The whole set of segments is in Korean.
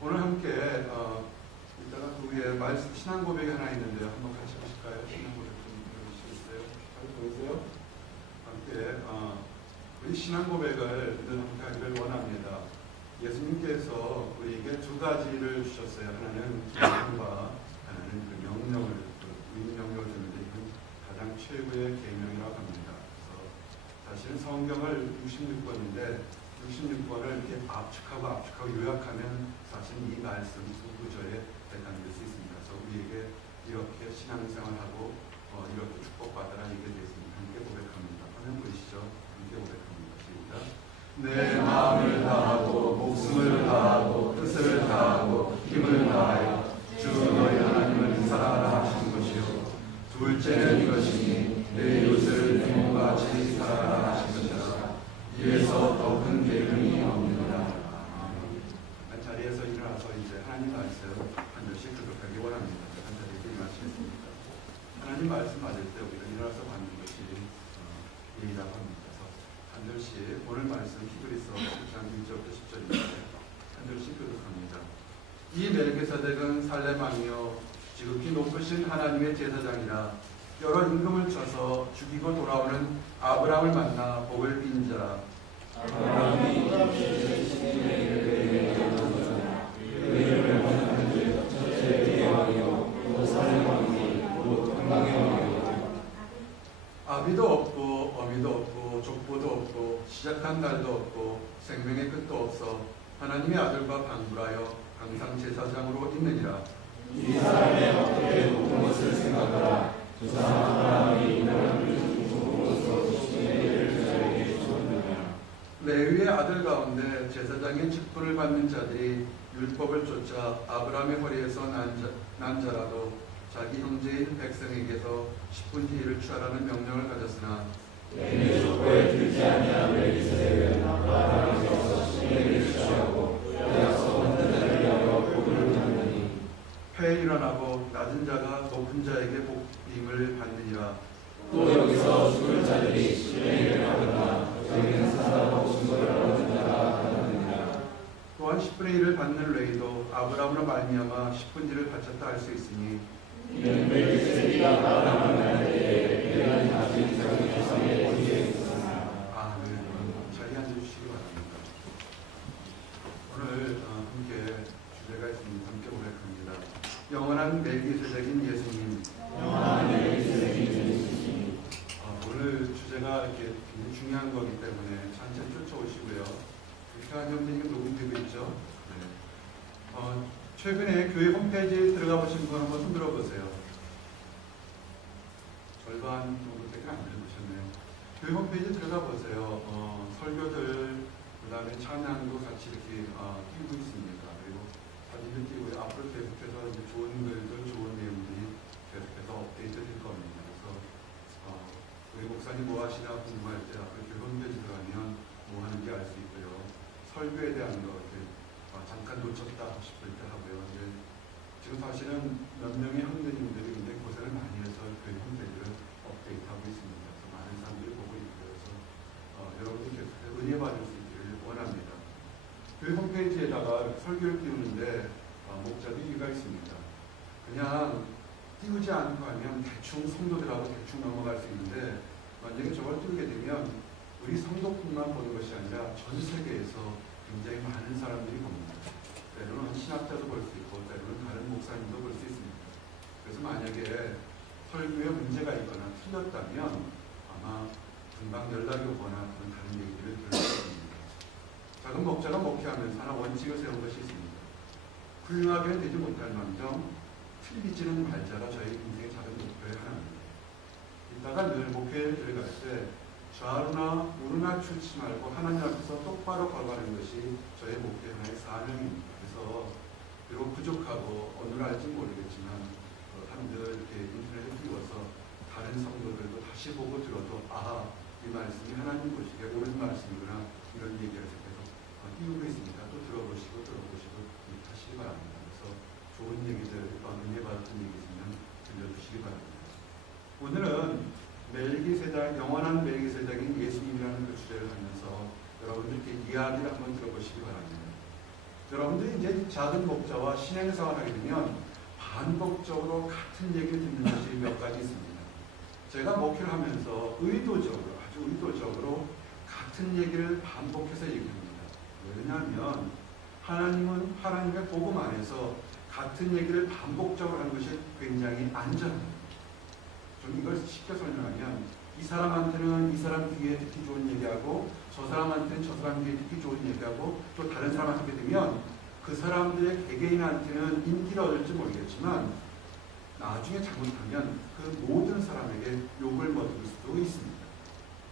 오늘 함께 이따가 그 위에 말씀 신앙 고백이 하나 있는데요. 한번 같이 보실까요? 신앙 고백 좀 들어주시겠어요? 잘 보이세요? 함께 우리 신앙 고백을 늘 함께 하기를 원합니다. 예수님께서 우리에게 두 가지를 주셨어요. 하나는 계명과 하나는 그 명령을 명령을 줬는데 이건 가장 최고의 계명이라고 합니다. 그래서 사실은 성경을 66권인데 66권을 이렇게 압축하고 요약하면 사실 이 말씀 구조에 해당될 수 있습니다. 그래서 우리에게 이렇게 신앙생활하고 이렇게 축복받아라 이게 되겠습니다. 함께 고백합니다. 화면 보이시죠? 함께 고백합니다. 시작. 내 마음을 다하고 목숨을 다하고 뜻을 다하고 힘을 다하여 주 너희 하나님을 사랑하라 하신 것이요 둘째는 이것이니 내 이웃을 내 몸같이 사랑하라 하신 것이라. 이에서 더 큰 계명이 없느니라. 자리에서 일어나서 이제 하나님 말씀 한 절씩 교독하기 원합니다. 한 자리에서 일어나시겠습니다. 하나님 말씀 받을 때 우리가 일어나서 받는 것이 예의라고 합니다. 그래서 한 절씩 오늘 말씀 히브리서 10장 1절부터 10절입니다. 한 절씩 교독합니다. 이 멜기세덱은 살렘왕이요 지극히 높으신 하나님의 제사장이라. 여러 임금을 쳐서 죽이고 돌아오는 아브라함을 만나 복을 빈 자라. 아브라함이 아비도 없고 어미도 없고 족보도 없고 시작한 날도 없고 생명의 끝도 없어 하나님의 아들과 방불하여 항상 제사장으로 있느니라. 이 사람의 어떻게 높은 것을 생각하라. 그 사람 아브라함이 인간을 중심으로서 시내를 그자에게 주었느냐. 레위의 아들 가운데 제사장의 직분을 받는 자들이 율법을 쫓아 아브라함의 허리에서 난 자라도 자기 형제인 백성에게서 10분의 1을 취하라는 명령을 가졌으나 내 족보에 들지 아니한 멜기세덱은 아브라함에게서 시내를 취하고 약속한 자를 위하여 복을 받느니 폐에 일어나고 낮은 자가 높은 자에게 복임을 받느니라. 또 여기서 죽을 자들이 시내를 하거나 저희는 살아가고 증거를 얻은 자가 하느니라. 또한 10분의 1을 받는 레위도 아브라함으로 말미암아 10분의 1을 바쳤다 할 수 있으니 이는 멜기세덱이 아브라함을 만날 때에 그가 가진 자기 조상의 권위에 있었으나. 자리 앉아주시기 바랍니다. 오늘 함께 주제가 있습니다. 함께 고백합니다. 영원한 멜기세덱인 예수님. 영원한 멜기세덱인 예수님. 오늘 주제가 이렇게 굉장히 중요한 거기 때문에 천천히 쫓아오시고요. 북한 형제님 녹음되고 있죠? 네. 최근에 교회 홈페이지에 들어가 보신 분 한번 손 들어보세요. 절반 정도밖에 안 들어보셨네요. 교회 홈페이지에 들어가 보세요. 설교들, 그 다음에 찬양도 같이 이렇게 띄우고 있습니다. 그리고 사진도 띄우고 앞으로 계속해서 이제 좋은 글들, 좋은 내용들이 계속해서 업데이트 될 겁니다. 그래서 우리 목사님 뭐 하시나 궁금할 때 앞으로 교회 홈페이지 들어가면 뭐 하는지 알 수 있고요. 설교에 대한 거 잠깐 놓쳤다 싶을 때 하고요. 지금 사실은 몇 명의 형제님들이 굉장히 고생을 많이 해서 교회 홈페이지를 업데이트하고 있습니다. 그래서 많은 사람들이 보고 있고요. 그래서 여러분들 계속해서 은혜 받을 수 있기를 원합니다. 교회 홈페이지에다가 설교를 띄우는데 목적이 이유가 있습니다. 그냥 띄우지 않고 하면 대충 성도들하고 대충 넘어갈 수 있는데 만약에 저걸 띄우게 되면 우리 성도뿐만 보는 것이 아니라 전 세계에서 굉장히 많은 사람들이 봅니다. 때로는 신학자도 볼 수 있고 때로는 다른 목사님도 볼 수 있습니다. 그래서 만약에 설교에 문제가 있거나 틀렸다면 아마 금방 연락이 오거나 그런 다른 얘기를 들을 수 있습니다. 작은 목자가 목회하면서 하나 원칙을 세운 것이 있습니다. 훌륭하게는 되지 못할 망정 틀리지는 말자가 저희 인생의 작은 목표의 하나입니다. 이따가 늘 목회에 들어갈 때 좌우나 우르나 추치 말고 하나님 앞에서 똑바로 걸어가는 것이 저의 목회 하나의 사명입니다. 그래서 비록 부족하고 어느 날 알지 모르겠지만 한들 이렇게 인터넷에 띄워서 다른 성도들도 다시 보고 들어도 이 말씀이 하나님 보시기에 옳은 말씀이구나 이런 얘기를 계속 띄우고 있습니다. 또 들어보시고 하시기 바랍니다. 그래서 좋은 얘기들 은혜 받았던 얘기 있으면 들려주시기 바랍니다. 오늘은 영원한 멜기세덱인 예수님이라는 그 주제를 하면서 여러분들께 이야기를 한번 들어보시기 바랍니다. 여러분들이 이제 작은 목자와 신행사를 하게 되면 반복적으로 같은 얘기를 듣는 것이 몇 가지 있습니다. 제가 목회를 하면서 의도적으로, 아주 의도적으로 같은 얘기를 반복해서 얘기합니다. 왜냐하면 하나님은 하나님의 복음 안에서 같은 얘기를 반복적으로 하는 것이 굉장히 안전합니다. 좀 이걸 쉽게 설명하면 이 사람한테는 이 사람 귀에 듣기 좋은 얘기하고 저 사람한테는 저 사람 귀에 듣기 좋은 얘기하고 또 다른 사람한테 하게 되면 그 사람들의 개개인한테는 인기를 얻을지 모르겠지만 나중에 잘못하면 그 모든 사람에게 욕을 먹을 수도 있습니다.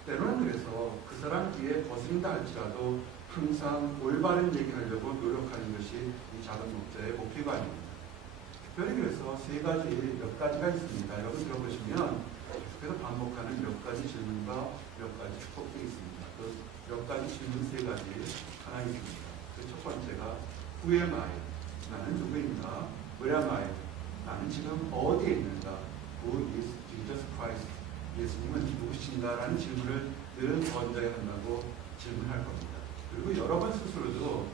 때로는 그래서 그 사람 귀에 거스린다 할지라도 항상 올바른 얘기하려고 노력하는 것이 이 작은 목자의 목표가 아닙니다. 특별히 그래서 세 가지, 몇 가지가 있습니다. 여러분 들어보시면 계속해서 반복하는 몇 가지 질문과 몇 가지 축복들이 있습니다. 그 몇 가지 질문 세 가지 하나 있습니다. 그 첫 번째가 Who am I? 나는 누구인가? Where am I? 나는 지금 어디에 있는가? Who is Jesus Christ? 예수님은 누구신가? 라는 질문을 늘 던져야 한다고 질문할 겁니다. 그리고 여러분 스스로도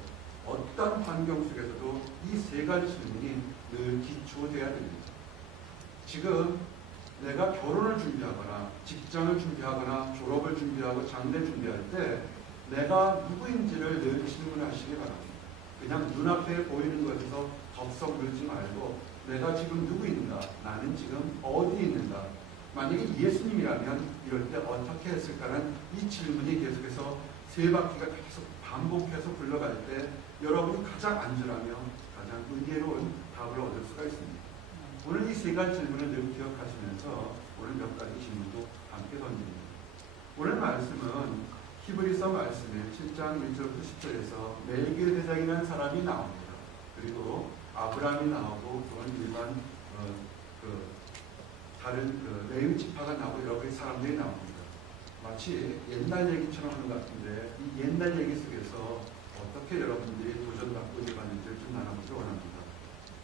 어떤 환경 속에서도 이 세 가지 질문이 늘 기초되어야 됩니다. 지금 내가 결혼을 준비하거나 직장을 준비하거나 졸업을 준비하고 장례를 준비할 때 내가 누구인지를 늘 질문하시기 바랍니다. 그냥 눈앞에 보이는 것에서 덥석 물지 말고 내가 지금 누구인가? 나는 지금 어디 있는가? 만약에 예수님이라면 이럴 때 어떻게 했을까라는 이 질문이 계속해서 세 바퀴가 계속 반복해서 굴러갈 때 여러분이 가장 안전하며 가장 은혜로운 답을 얻을 수가 있습니다. 오늘 이 세 가지 질문을 늘 기억하시면서 오늘 몇 가지 질문도 함께 던집니다. 오늘 말씀은 히브리서 말씀에 7장 1절부터 10절에서 멜기세덱이라는 사람이 나옵니다. 그리고 아브라함이 나오고 또한 일반 다른 레위 지파가 나오고 여러 가지 사람들이 나옵니다. 마치 옛날 얘기처럼 하는 것 같은데 이 옛날 얘기 속에서 어떻게 여러분들이 도전받고 일어났는지를 좀 나눠보기 원합니다.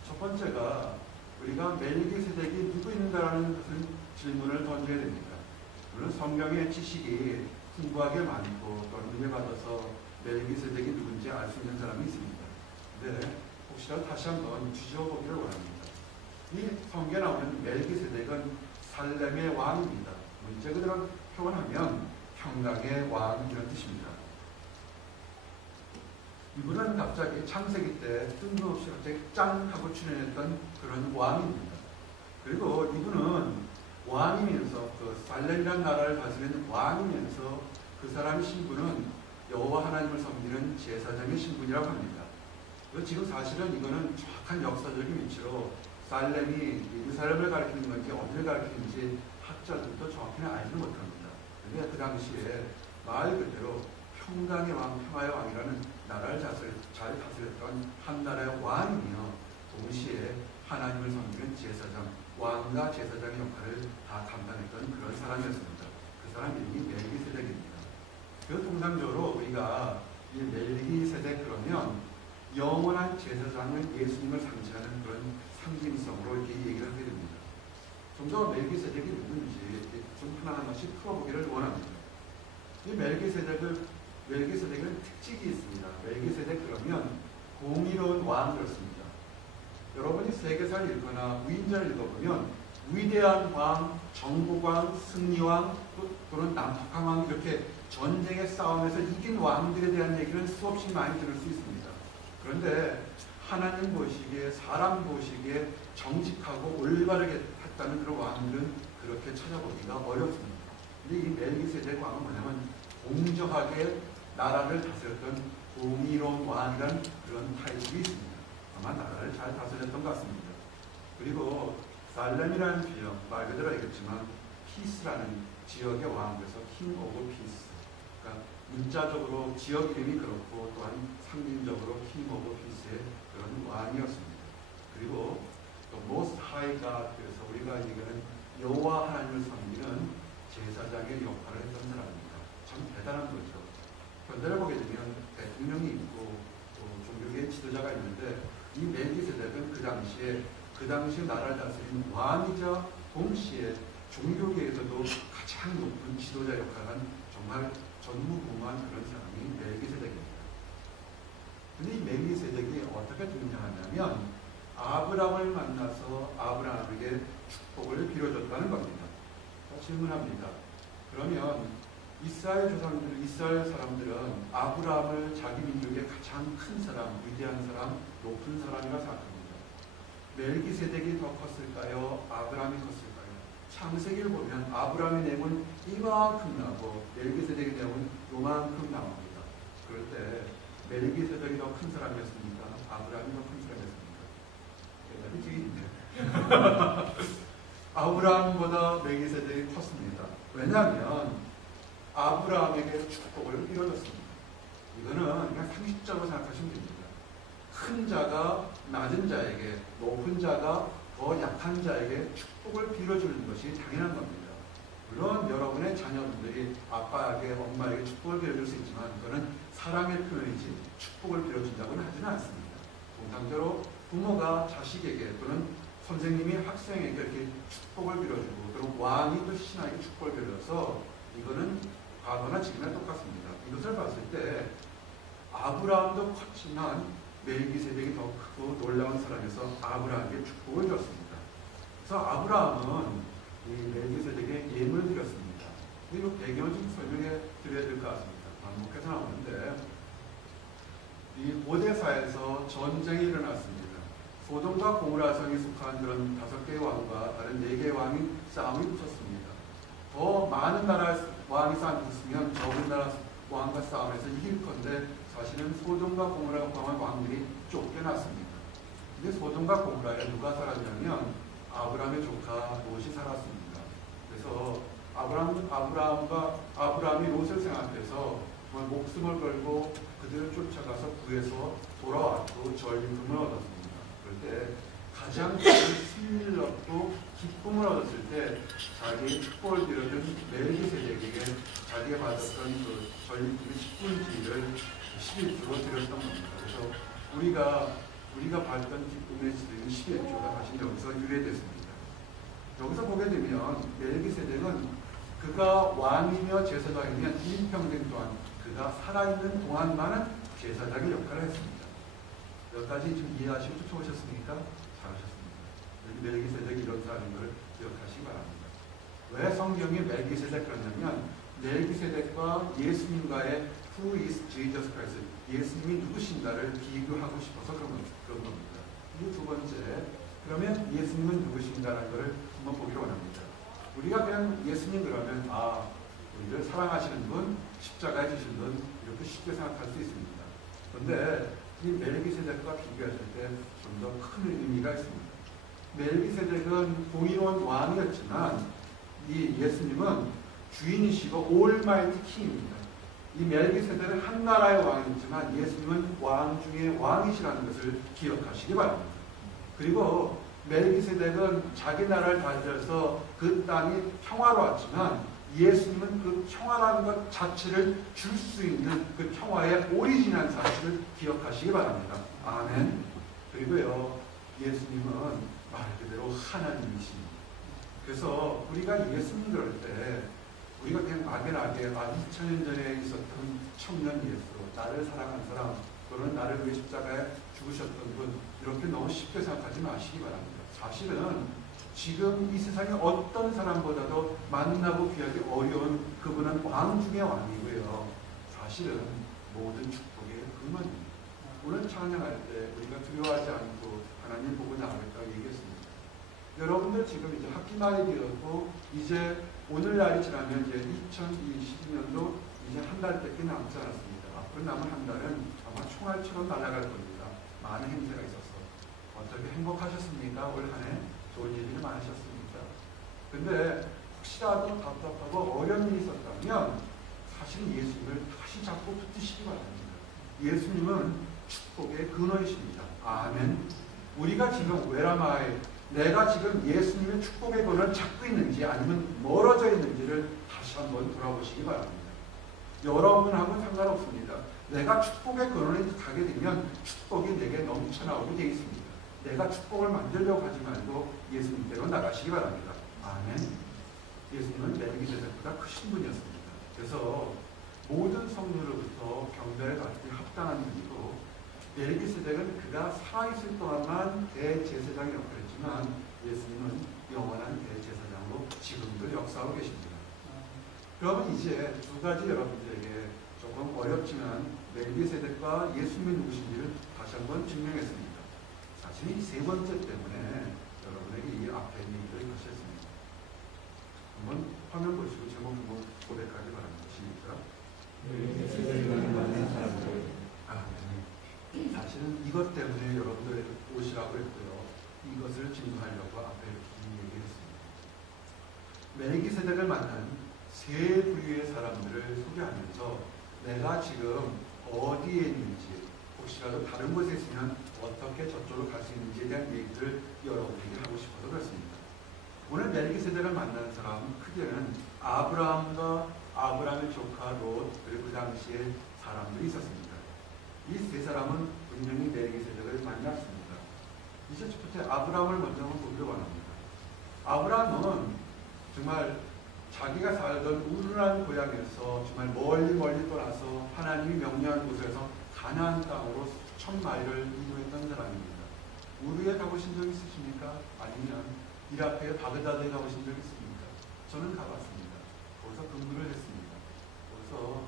첫 번째가 우리가 멜기세덱이 누구인가라는 것을 질문을 던져야 됩니다. 물론 성경의 지식이 풍부하게 많고 또 은혜 받아서 멜기세덱이 누군지 알 수 있는 사람이 있습니다. 근데 혹시라도 다시 한번 뒤져보기를 원합니다. 이 성경에 나오는 멜기세덱은 살렘의 왕입니다. 문자 그대로 표현하면 평강의 왕 이런 뜻입니다. 이분은 갑자기 창세기 때 뜬금없이 갑자기 짱 하고 출연했던 그런 왕입니다. 그리고 이분은 왕이면서 그 살렘이라는 나라를 다스리는 왕이면서 그 사람의 신분은 여호와 하나님을 섬기는 제사장의 신분이라고 합니다. 지금 사실은 이거는 정확한 역사적인 위치로 살렘이 예루살렘을 가리키는 건지 어디를 가리키는지 학자들도 정확히는 알지 못합니다. 그런데 그 당시에 말 그대로 평강의 왕, 평화의 왕이라는 나라를 잘 다스렸던 한 나라의 왕이며 동시에 하나님을 섬기는 제사장, 왕과 제사장의 역할을 다 감당했던 그런 사람이었습니다. 그 사람 이름이 멜기세덱입니다. 그 통상적으로 우리가 이 멜기세덱 그러면 영원한 제사장을 예수님을 상징하는 그런 상징성으로 이렇게 얘기를 하게 됩니다. 좀 더 멜기세덱이 누군지 좀 하나하나씩 풀어보기를 원합니다. 이 멜기세덱은 특징이 있습니다. 멜기세덱 그러면 공의로운 왕 그렇습니다. 여러분이 세계사를 읽거나 위인전을 읽어보면 위대한 왕, 정복왕, 승리왕 또는 남북한 왕 이렇게 전쟁의 싸움에서 이긴 왕들에 대한 얘기는 수없이 많이 들을 수 있습니다. 그런데 하나님 보시기에 사람 보시기에 정직하고 올바르게 했다는 그런 왕들은 그렇게 찾아보기가 어렵습니다. 근데 이 멜기세덱 왕은 뭐냐면 공정하게 나라를 다스렸던 공의로운 왕이라는 그런 타이틀이 있습니다. 아마 나라를 잘 다스렸던 것 같습니다. 그리고 살렘이라는 지역, 말 그대로 알겠지만 피스라는 지역의 왕, 그래서 킹 오브 피스. 그러니까 문자적으로 지역 이름이 그렇고 또한 상징적으로 킹 오브 피스의 그런 왕이었습니다. 그리고 또 Most High God, 그래서 우리가 얘기하는 여호와 하나님을 섬기는 제사장의 역할을 했던 사람입니다. 참 대단한 거죠. 현대를 보게 되면 대통령이 있고 또 종교계의 지도자가 있는데 이 멜기세덱은 그 당시에 나라를 다스리는 왕이자 동시에 종교계에서도 가장 높은 지도자 역할을 한 정말 전무후무한 그런 사람이 멜기세덱입니다. 근데 이 멜기세덱이 어떻게 등장하냐면 아브라함을 만나서 아브라함에게 축복을 빌어줬다는 겁니다. 질문합니다. 그러면 이스라엘 조상들, 이스라엘 사람들은 아브라함을 자기 민족의 가장 큰 사람, 위대한 사람, 높은 사람이라 생각합니다. 멜기세덱이 더 컸을까요? 아브라함이 컸을까요? 창세기를 보면 아브라함의 내용은 이만큼 나오고 멜기세덱의 내용은 요만큼 나옵니다. 그럴 때 멜기세덱이 더 큰 사람이었습니까? 아브라함이 더 큰 사람이었습니까? 대답이 뒤인데 아브라함보다 멜기세덱이 컸습니다. 왜냐하면 아브라함에게 축복을 빌어줬습니다. 이거는 그냥 상식적으로 생각하시면 됩니다. 큰 자가 낮은 자에게, 높은 자가 더 약한 자에게 축복을 빌어주는 것이 당연한 겁니다. 물론 여러분의 자녀분들이 아빠에게, 엄마에게 축복을 빌어줄 수 있지만 그거는 사랑의 표현이지 축복을 빌어준다고는 하지는 않습니다. 통상적으로 부모가 자식에게 또는 선생님이 학생에게 이렇게 축복을 빌어주고 그리고 왕이 또 신하에게 축복을 빌어줘서 이거는 과거나 지금이나 똑같습니다. 이것을 봤을 때 아브라함도 컸지만 멜기세덱이 더 크고 놀라운 사람에서 아브라함에게 축복을 줬습니다. 그래서 아브라함은 이 멜기세덱에게 예물을 드렸습니다. 그리고 배경을 좀 설명해 드려야 될 것 같습니다. 반복해서 나오는데 이 고대사에서 전쟁이 일어났습니다. 소돔과 고모라 성에 속한 그런 5개의 왕과 다른 4개의 왕이 싸움이 붙었습니다. 더 많은 나라 왕이 싸움이 붙으면 적은 나라 왕과 싸움에서 이길 건데 사실은 소돔과 고모라가 포함한 왕들이 쫓겨났습니다. 근데 소돔과 고모라에 누가 살았냐면 아브라함의 조카 롯이 살았습니다. 그래서 아브라함이 롯을 생각해서 정말 목숨을 걸고 그들을 쫓아가서 구해서 돌아왔고 전리품을 얻었습니다. 그럴 때 가장 큰 스릴을 얻고 기쁨을 얻었을 때 자기의 축복을 빌어준 멜기세덱에게 자기가 받았던 그 전리품의 10분지를 11조로 드렸던 겁니다. 그래서 우리가 받았던 기쁨의 11조가 다시 여기서 유래됐습니다. 여기서 보게 되면 멜기세덱은 그가 왕이며 제사장이면 일평생 동안 그가 살아있는 동안만은 제사장의 역할을 했습니다. 여기까지 좀 이해하시고 쫓아오셨습니까? 잘하셨습니다. 멜기세덱이 이런 사람인 걸 기억하시기 바랍니다. 왜 성경이 멜기세덱 그러냐면 멜기세덱과 예수님과의 Who is Jesus Christ? 예수님이 누구신가를 비교하고 싶어서 그런 겁니다. 그리고 두 번째, 그러면 예수님은 누구신가라는 것을 한번 보기로 원합니다. 우리가 그냥 예수님 그러면 우리를 사랑하시는 분, 십자가에 주신 분 이렇게 쉽게 생각할 수 있습니다. 그런데 이 멜기세덱과 비교했을 때 좀 더 큰 의미가 있습니다. 멜기세덱은 공의로운 왕이었지만 이 예수님은 주인이시고 올마이티 킹입니다. 이 멜기세덱은 한 나라의 왕이었지만 예수님은 왕 중에 왕이시라는 것을 기억하시기 바랍니다. 그리고 멜기세덱은 자기 나라를 다스려서 그 땅이 평화로웠지만 예수님은 그 평화라는 것 자체를 줄 수 있는 그 평화의 오리진한 사실을 기억하시기 바랍니다. 아멘. 그리고요, 예수님은 말 그대로 하나님이십니다. 그래서 우리가 예수님 그럴 때 우리가 그냥 막연하게 2000년 전에 있었던 청년 예수, 나를 사랑한 사람, 또는 나를 위해 십자가에 죽으셨던 분 이렇게 너무 쉽게 생각하지 마시기 바랍니다. 사실은 지금 이 세상에 어떤 사람보다도 만나고 귀하기 어려운 그분은 왕 중의 왕이고요. 사실은 모든 축복의 근원입니다. 오늘 찬양할 때 우리가 두려워하지 않고 하나님 보고 나가겠다고 얘기했습니다. 여러분들 지금 이제 학기 말이 되었고 이제 오늘날이 지나면 이제 2022년도 이제 한 달밖에 남지 않았습니다. 앞으로 남은 한 달은 아마 총알처럼 날아갈 겁니다. 많은 행사가 있었어. 어떻게 행복하셨습니까? 올 한 해 좋은 일이 많으셨습니까? 근데 혹시라도 답답하고 어려운 일이 있었다면 사실 예수님을 다시 잡고 붙드시기 바랍니다. 예수님은 축복의 근원이십니다. 아멘. 우리가 지금 웨라마에 내가 지금 예수님의 축복의 근원을 잡고 있는지 아니면 멀어져 있는지를 다시 한번 돌아보시기 바랍니다. 여러분하고는 상관없습니다. 내가 축복의 근원에 가게 되면 축복이 내게 넘쳐나오게 되어 있습니다. 내가 축복을 만들려고 하지 말고 예수님께로 나가시기 바랍니다. 아멘. 예수님은 멜기세덱보다 크신 분이었습니다. 그래서 모든 성도로부터 경배를 받기 합당한 분이고 멜기세덱은 그가 살아있을 동안만 대제사장이 역할했지만 예수님은 영원한 대제사장으로 지금도 역사하고 계십니다. 그러면 이제 두 가지 여러분들에게 조금 어렵지만 멜기세덱과 예수님이 누구신지를 다시 한번 증명했습니다. 사실 이 세 번째 때문에 여러분에게 이 앞에 얘기를 다시 했습니다. 한번 화면 보시고 제목 한번 고백하기 바랍니다. 시작. 사실은 이것 때문에 여러분들 오시라고 했고요. 이것을 증거하려고 앞에 이렇게 얘기했습니다. 멜기세덱을 만난 세 부류의 사람들을 소개하면서 내가 지금 어디에 있는지, 혹시라도 다른 곳에 있으면 어떻게 저쪽으로 갈 수 있는지에 대한 얘기를 여러분에게 하고 싶어서 그렇습니다. 오늘 멜기세덱을 만난 사람은 크게는 아브라함과 아브라함의 조카 롯, 그리고 그 당시에 사람들이 있었습니다. 이 세 사람은 분명히 멜기세덱을 만났습니다. 이제 첫 번째 아브라함을 먼저 한번 보기로 원합니다. 아브라함은 정말 자기가 살던 우르란 고향에서 정말 멀리 떠나서 하나님이 명령한 곳에서 가나안 땅으로 수천 마일을 이동했던 사람입니다. 우르에 가보신 적 있으십니까? 아니면 이라크의 바그다드에 가보신 적 있습니까? 저는 가봤습니다. 거기서 근무를 했습니다. 거기서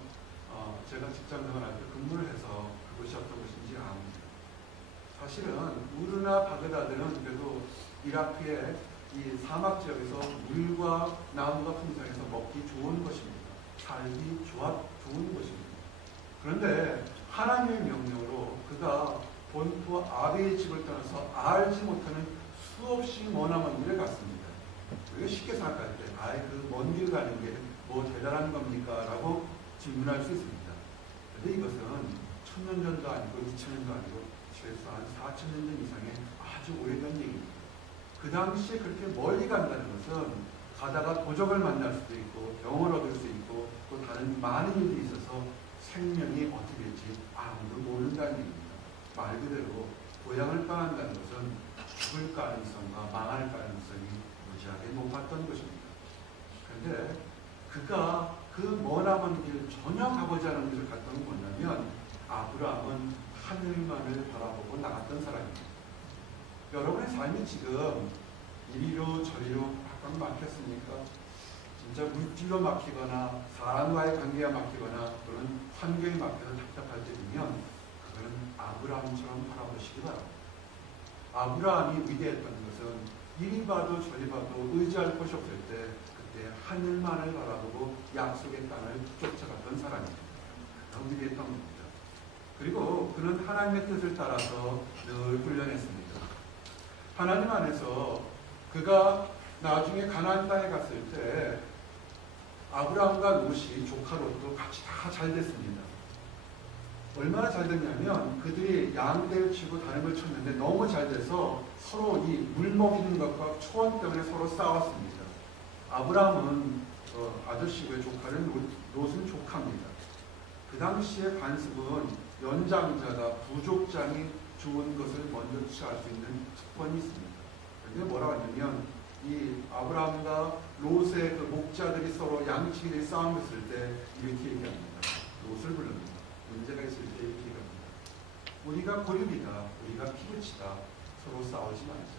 제가 직장 생활할 때 근무를 해서 그곳이 어떤 곳인지 압니다. 사실은 우르나 바그다드는 그래도 이라크의 이 사막 지역에서 물과 나무가 풍성해서 먹기 좋은 것입니다. 살기 좋은 것입니다. 그런데 하나님의 명령으로 그가 본토 아베의 집을 떠나서 알지 못하는 수없이 머나먼 길을 갔습니다. 우리가 쉽게 생각할 때 그 먼 길 가는 게 뭐 대단한 겁니까? 라고 질문할 수 있습니다. 그런데 이것은 1000년 전도 아니고 2000년도 아니고 최소한 4000년 전 이상의 아주 오래된 얘기입니다. 그 당시에 그렇게 멀리 간다는 것은 가다가 도적을 만날 수도 있고 병을 얻을 수 있고 또 다른 많은 일이 있어서 생명이 어떻게 될지 아무도 모른다는 얘기입니다. 말 그대로 고향을 떠난다는 것은 죽을 가능성과 망할 가능성이 무지하게 높았던 것입니다. 그런데 그가 그 머나먼 길을 전혀 가보지 않은 곳을 갔던 건 뭐냐면 아브라함은 하늘만을 바라보고 나갔던 사람입니다. 여러분의 삶이 지금 이리로 저리로 꽉 막혔습니까? 진짜 물질로 막히거나 사람과의 관계가 막히거나 또는 환경이 막혀서 답답할 때 되면 그거는 아브라함처럼 바라보시기 바랍니다. 아브라함이 위대했던 것은 이리 봐도 저리 봐도 의지할 곳이 없을 때 그때 하늘만을 바라보고 약속의 땅을 쫓아갔던 사람입니다. 그런 위대했던 겁니다. 그리고 그는 하나님의 뜻을 따라서 늘 훈련했습니다. 하나님 안에서 그가 나중에 가나안 땅에 갔을 때 아브라함과 롯이 조카 롯도 같이 다 잘 됐습니다. 얼마나 잘 됐냐면 그들이 양떼를 치고 다른 걸 쳤는데 너무 잘 돼서 서로 이 물 먹이는 것과 초원 때문에 서로 싸웠습니다. 아브라함은 아저씨고의 조카를 롯은 조카입니다. 그 당시의 관습은 연장자가 부족장이 좋은 것을 먼저 취할 수 있는 특권이 있습니다. 그런데 뭐라고 하냐면 이 아브라함과 롯의 그 목자들이 서로 양치기를 싸움했을 때 이렇게 얘기합니다. 롯을 부릅니다. 문제가 있을 때 이렇게 얘기합니다. 우리가 고립이다. 우리가 피부치다. 서로 싸우지 말자.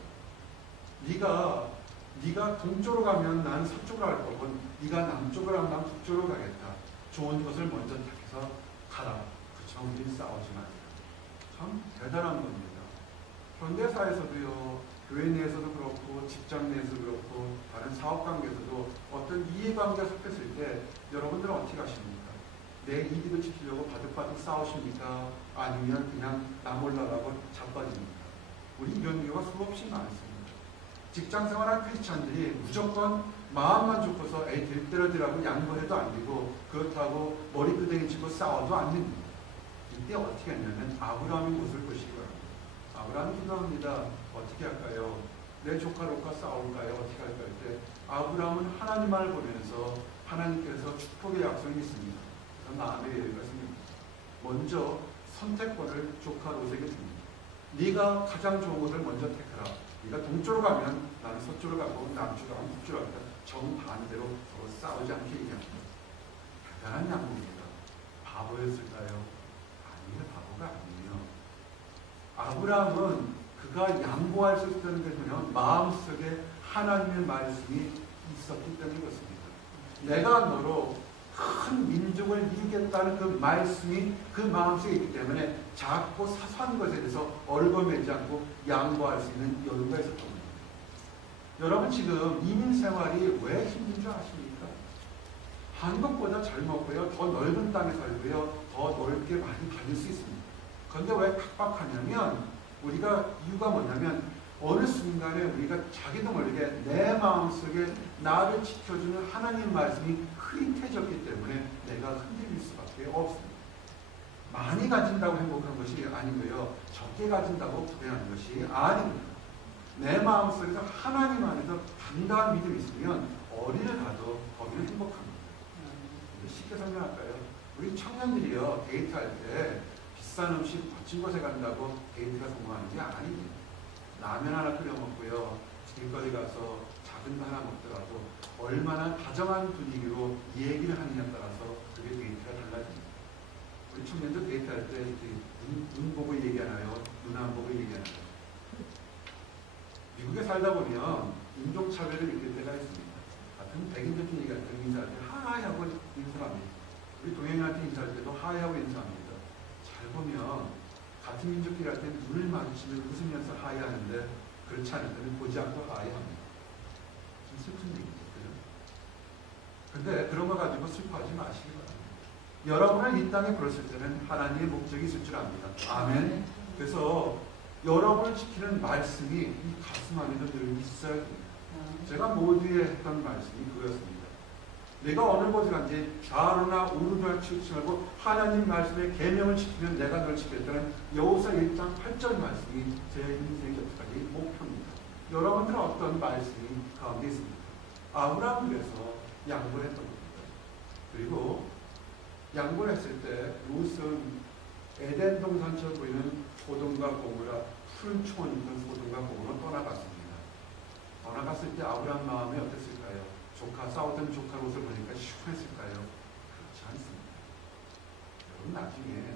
네가 동쪽으로 가면 나는 서쪽으로 갈 거고 네가 남쪽으로 가면 나는 북쪽으로 가겠다. 좋은 것을 먼저 택해서 가라. 그렇지만 우리는 싸우지 말자. 참 대단한 겁니다. 현대사에서도요, 교회 내에서도 그렇고 직장 내에서도 그렇고 다른 사업관계에서도 어떤 이해관계가 섞였을 때 여러분들은 어떻게 하십니까? 내 이익을 지키려고 바득바득 싸우십니까? 아니면 그냥 나 몰라라고 자빠집니까? 우리 이런 경우가 수없이 많습니다. 직장생활한 크리스찬들이 무조건 마음만 좋고서 될 대로 되라고 양보해도 안 되고 그렇다고 머리끄댕이 치고 싸워도 안 됩니다. 이때 어떻게 했냐면 아브라함의 모습을 보시기 바랍니다. 아브라함이 기도합니다. 어떻게 할까요? 내 조카 롯과 싸울까요? 어떻게 할까요? 때 아브라함은 하나님만을 보면서 하나님께서 축복의 약속이 있습니다. 그래서 마음의 여유가 생깁니다. 먼저 선택권을 조카 롯에게 줍니다. 네가 가장 좋은 것을 먼저 택하라. 네가 동쪽으로 가면 나는 서쪽으로 가고 남쪽으로 가면 북쪽으로 가니까 정반대로 서로 싸우지 않게 얘기합니다. 대단한 양보입니다. 바보였을까요? 아니요, 바보가 아니에요. 아브라함은 그가 양보할 수 있었던 것은 마음속에 하나님의 말씀이 있었기 때문인 것입니다. 내가 너로 큰 민족을 이루겠다는 그 말씀이 그 마음속에 있기 때문에 작고 사소한 것에 대해서 얼거매지 않고 양보할 수 있는 여유가 있었던 겁니다. 여러분 지금 이민 생활이 왜 힘든 줄 아십니까? 한국보다 잘 먹고요, 더 넓은 땅에 살고요, 더 넓게 많이 다닐 수 있습니다. 그런데 왜 팍팍하냐면 우리가 이유가 뭐냐면 어느 순간에 우리가 자기도 모르게 내 마음속에 나를 지켜주는 하나님 말씀이 흐릿해졌기 때문에 내가 흔들릴 수밖에 없습니다. 많이 가진다고 행복한 것이 아니고요, 적게 가진다고 불행한 것이 아닙니다. 내 마음속에서 하나님 안에서 단단한 믿음이 있으면 어디를 가도 거기는 행복합니다. 쉽게 설명할까요? 우리 청년들이요, 데이트할 때 비싼 음식 거친 곳에 간다고 데이트가 성공하는 게 아닙니다. 라면 하나 끓여 먹고요, 길거리 가서 작은 거 하나 먹더라도 얼마나 다정한 분위기로 얘기를 하느냐에 따라서 그게 데이트가 달라집니다. 우리 청년들 데이트할 때 눈 보고 얘기하나요? 눈 안 보고 얘기하나요? 미국에 살다 보면 인종차별을 느낄 때가 있습니다. 같은 백인들끼리 얘기할 때 인사할 때 하이 하고 인사합니다. 우리 동양인한테 인사할 때도 하이 하고 인사합니다. 잘 보면 같은 민족끼리 할 때 눈을 마주치면 웃으면서 하이 하는데 그렇지 않을 때는 보지 않고 하이 합니다. 좀 슬픈 얘기죠. 그런데 그런 거 가지고 슬퍼하지 마시기 바랍니다. 여러분을 이 땅에 부르실 때는 하나님의 목적이 있을 줄 압니다. 아멘. 그래서 여러분을 지키는 말씀이 이 가슴 안에도 늘 있어야 됩니다. 제가 모두에 했던 말씀이 그거였습니다. 내가 어느 곳에 간지 좌로나 우로나 치우치 말고 하나님 말씀의 계명을 지키면 내가 널 지켰다는 여호수아 1장 8절 말씀이 제 인생의 여태까지 목표입니다. 여러분들은 어떤 말씀이 가운데 있습니까? 아브라함은 그래서 양보를 했던 겁니다. 그리고 양보를 했을 때 롯은 에덴 동산처럼 보이는 소돔과 고모라 푸른 초원이 있던 소돔과 고모로 떠나갔습니다. 떠나갔을 때 아브라함 마음이 어땠을까요? 싸우던 조카 롯을 보니까 시원했을까요? 그렇지 않습니다. 여러분 나중에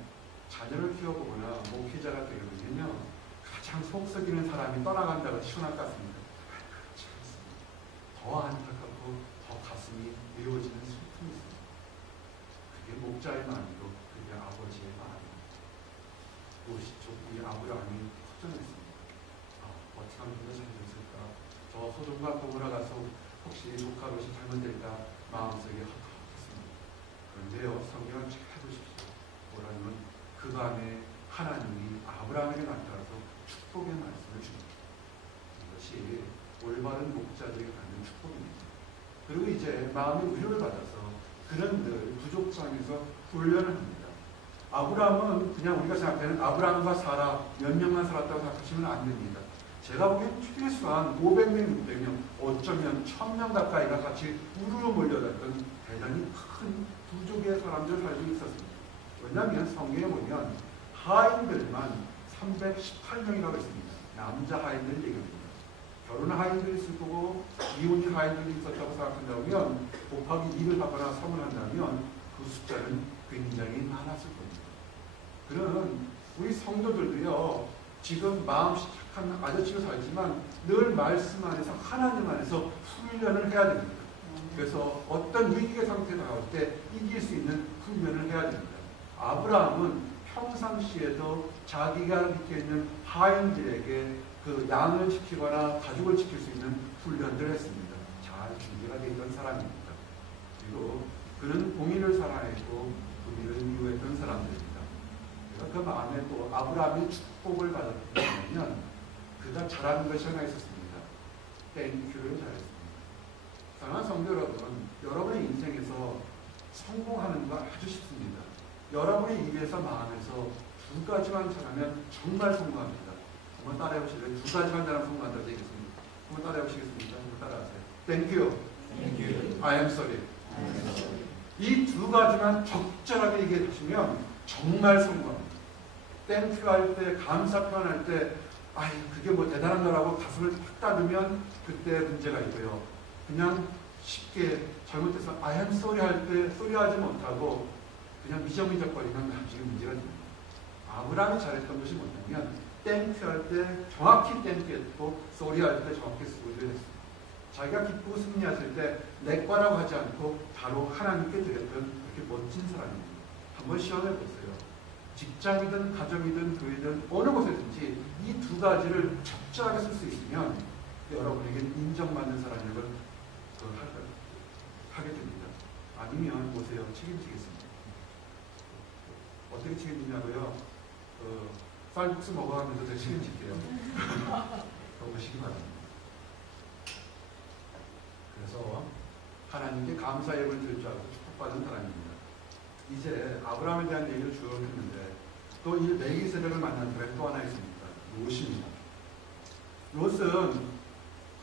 자녀를 키워보거나 목회자가 되게 되면요, 가장 속 썩이는 사람이 떠나간다고 시원할 것 같습니다. 그렇지 않습니다. 더 안타깝고 더 가슴이 미워지는 슬픔이 있습니다. 그게 목자의 마음이고 그게 아버지의 마음입니다. 우리 아브라함이 걱정했습니다. 어떻게 하면 더 잘해줬을까? 저 소돔과 고모라 가서 혹시 조카 롯이 잘못될까 마음속에 헛헛했습니다. 그런데요, 성경을 잘 보십시오. 뭐라면 그 밤에 하나님이 아브라함에게 나타나서 축복의 말씀을 줍니다. 이것이 올바른 목자들이 갖는 축복입니다. 그리고 이제 마음의 위로를 받아서 그는 늘 부족장에서 훈련을 합니다. 아브라함은 그냥 우리가 생각하는 아브라함과 사라 몇 명만 살았다고 생각하시면 안 됩니다. 제가 보기엔 최소한 500명, 600명, 어쩌면 1000명 가까이가 같이 우르르 몰려들던 대단히 큰 부족의 사람들 살고 있었습니다. 왜냐하면 성경에 보면 하인들만 318명이라고 있습니다. 남자 하인들 얘기합니다. 결혼 하인들이 있을 거고 이혼인 하인들이 있었다고 생각한다면 곱하기 2를 하거나 3을 한다면 그 숫자는 굉장히 많았을 겁니다. 그런 우리 성도들도요, 지금 마음 착한 아저씨로 살지만 늘 말씀 안에서 하나님 안에서 훈련을 해야 됩니다. 그래서 어떤 위기의 상태에 나올 때 이길 수 있는 훈련을 해야 됩니다. 아브라함은 평상시에도 자기가 밑에 있는 하인들에게 그 양을 지키거나 가족을 지킬 수 있는 훈련들을 했습니다. 잘 준비가 되어 있던 사람입니다. 그리고 그는 공의를 사랑했고 의를 미워했던 사람들입니다. 그 마음에 또 아브라함의 축복을 받았다면 그가 잘하는 것이 하나 있었습니다. 땡큐를 잘했습니다. 사랑하는 성도 여러분, 여러분의 인생에서 성공하는 거 아주 쉽습니다. 여러분의 입에서 마음에서 두 가지만 잘하면 정말 성공합니다. 한번 따라해 보실래요? 두 가지만 잘하면 성공한다고 얘기했습니다. 한번 따라해 보시겠습니다. 한번 따라하세요. Thank you. Thank you. I am sorry. 이 두 가지만 적절하게 얘기해 주시면 정말 성공합니다. 땡큐 할 때, 감사 표현할 때, 그게 뭐 대단한 거라고 가슴을 탁 닫으면 그때 문제가 있고요. 그냥 쉽게 잘못해서 I am sorry 할 때 소리하지 못하고 그냥 미적미적거리면 나중에 문제가 됩니다. 아브라함이 잘했던 것이 뭐냐면 땡큐 할 때 정확히 땡큐했고 쏘리 할 때 정확히 쏘리를 했습니다. 자기가 기쁘고 승리했을 때 내 거라고 하지 않고 바로 하나님께 드렸던 그렇게 멋진 사람입니다. 한번 시험해 보세요. 직장이든 가정이든 교회든 어느 곳에든지 이 두 가지를 적절하게 쓸 수 있으면 여러분에게 인정받는 사람인 걸 하게 됩니다. 아니면 보세요. 책임지겠습니다. 어떻게 책임지냐고요? 쌀국수 먹어가면서 제가 책임질게요. 그러시기 바랍니다. 그래서 하나님께 감사 예물을 드릴 줄 알고 축복받은 사람입니다. 이제 아브라함에 대한 얘기를 주로 했는데 또 이 멜기세덱을 만난 사람이 또 하나 있습니다. 롯입니다. 롯은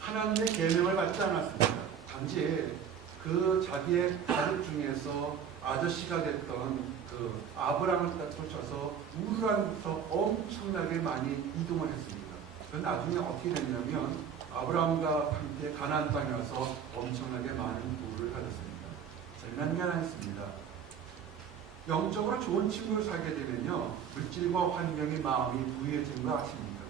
하나님의 계명을 받지 않았습니다. 단지 그 자기의 가족 중에서 아저씨가 됐던 그 아브라함을 쫓아서 우르란부터 엄청나게 많이 이동을 했습니다. 그런데 나중에 어떻게 됐냐면 아브라함과 함께 가나안 땅에 와서 엄청나게 많은 부를 가졌습니다. 재미난 게 하나 있습니다. 영적으로 좋은 친구를 사게 되면요, 물질과 환경의 마음이 부유해지는 거 아십니까?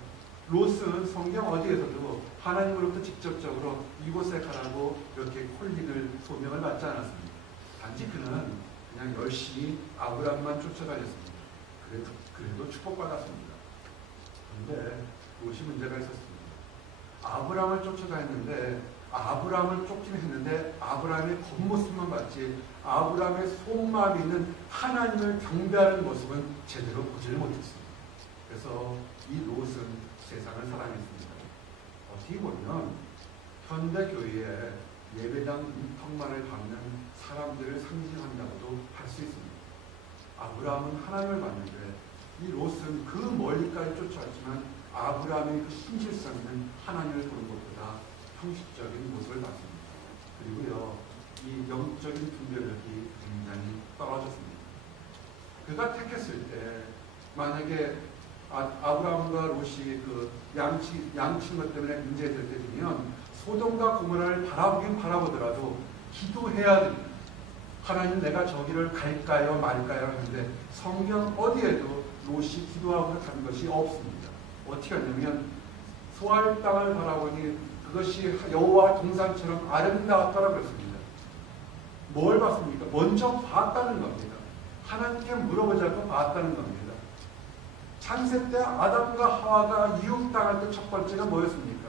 롯은 성경 어디에서도 하나님으로부터 직접적으로 이곳에 가라고 이렇게 콜링을 소명을 받지 않았습니다. 단지 그는 그냥 열심히 아브라함만 쫓아다녔습니다. 그래도 축복받았습니다. 그런데 롯이 문제가 있었습니다. 아브라함을 쫓아다녔는데 아브라함을 쫓긴 했는데 아브라함의 겉모습만 봤지 아브라함의 속마음이 있는 하나님을 경배하는 모습은 제대로 보지를 못했습니다. 그래서 이 롯은 세상을 사랑했습니다. 어떻게 보면 현대교회에 예배당 인턱만을 받는 사람들을 상징한다고도 할 수 있습니다. 아브라함은 하나님을 봤는데 이 롯은 그 멀리까지 쫓아왔지만 아브라함의 그 신실성 있는 하나님을 보는 것보다 형식적인 모습을 봤습니다. 그리고요, 이 영적인 분별력이 굉장히 떨어졌습니다. 그가 택했을 때 만약에 아브라함과 롯이 그 양친 것 때문에 문제될 때 되면 소돔과 고모라를 바라보긴 바라보더라도 기도해야 됩니다. 하나님 내가 저기를 갈까요 말까요 하는데 성경 어디에도 롯이 기도하고 간 것이 없습니다. 어떻게 하냐면 소알 땅을 바라보니 그것이 여호와 동산처럼 아름다웠다라고 했습니다. 뭘 봤습니까? 먼저 봤다는 겁니다. 하나님께 물어보지 않고 봤다는 겁니다. 창세 때 아담과 하와가 유혹당할 때 첫 번째가 뭐였습니까?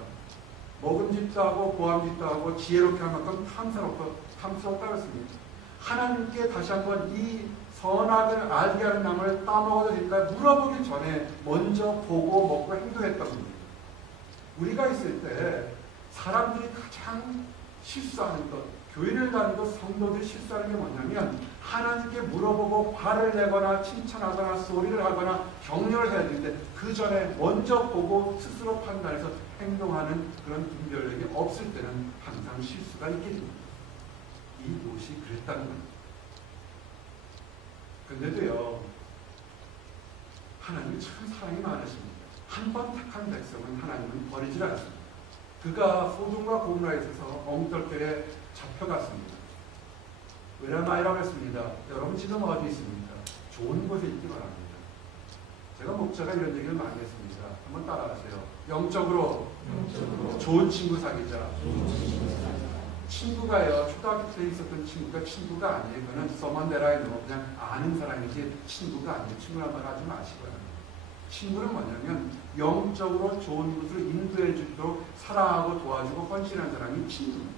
먹음직도 하고 보암직도 하고 지혜롭게 할 만큼 탐스럽다고 했습니다. 하나님께 다시 한번 이 선악을 알게 하는 나무를 따먹어도 될까 물어보기 전에 먼저 보고 먹고 행동했던 겁니다. 우리가 있을 때 사람들이 가장 실수하는 것, 교회를 다니고 성도들이 실수하는 게 뭐냐면 하나님께 물어보고 발을 내거나 칭찬하거나 소리를 하거나 격려를 해야 되는데 그 전에 먼저 보고 스스로 판단해서 행동하는 그런 분별력이 없을 때는 항상 실수가 있게 됩니다. 이 롯이 그랬다는 겁니다. 근데도요, 하나님이 참 사랑이 많으십니다. 한 번 택한 백성은 하나님은 버리질 않습니다. 그가 소돔과 고모라에 있어서 엉떨결에 잡혀갔습니다. 외라마이라고 했습니다. 여러분 지금 어디 있습니까? 좋은 곳에 있기 바랍니다. 제가 목자가 이런 얘기를 많이 했습니다. 한번 따라하세요. 영적으로 좋은 친구 사귀자. 친구가요, 초등학교 때 있었던 친구가 친구가 아니에요. 그는 서먼데라이노 그냥 아는 사람이지 친구가 아니에요. 친구란 말 하지 마시고요. 친구는 뭐냐면 영적으로 좋은 곳으로 인도해 주도록 사랑하고 도와주고 헌신하는 사람이 친구입니다.